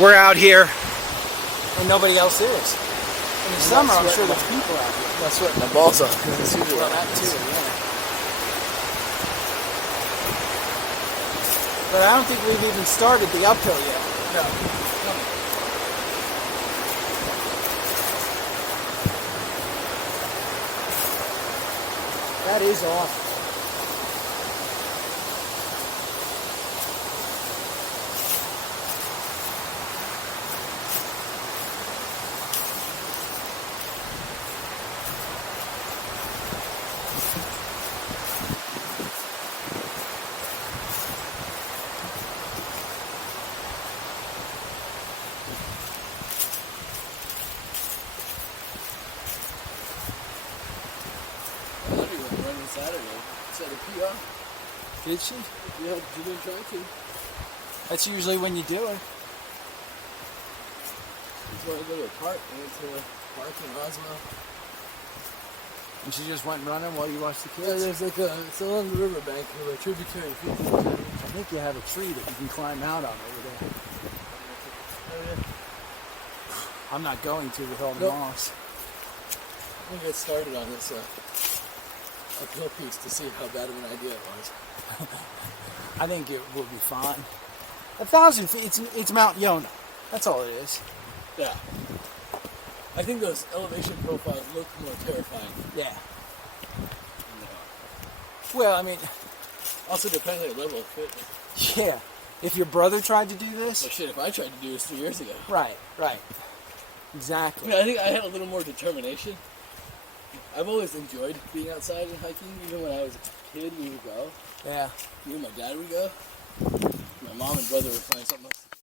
We're out here. And nobody else is. In the summer, I'm sure there's people out here. I'm sweating my balls off because it's usually Well, that too, yeah. But I don't think we've even started the uphill yet. No. That is awesome. Saturday. She had a PR. Did she? Yeah, she didn't try to. That's usually when you do it. Just wanted to go to a park. I went to a park in Roswell. And she just went running while you watched the Yeah, kids? there's like it's along the riverbank with a tributary. I think you have a tree that you can climb out on over there. Oh, yeah. I'm not going to with all the moss. I'm going to get started on this uphill piece to see how bad of an idea it was. I think it will be fine. 1,000 feet, it's Mount Yona. That's all it is. Yeah. I think those elevation profiles look more terrifying. Yeah. Well, I mean... Also depends on your level of fitness. Yeah. If your brother tried to do this... Well, shit, if I tried to do this 3 years ago. Right. Exactly. I mean, I think I had a little more determination. I've always enjoyed being outside and hiking. Even when I was a kid, we would go. Yeah. Me and my dad would go. My mom and brother would find something else.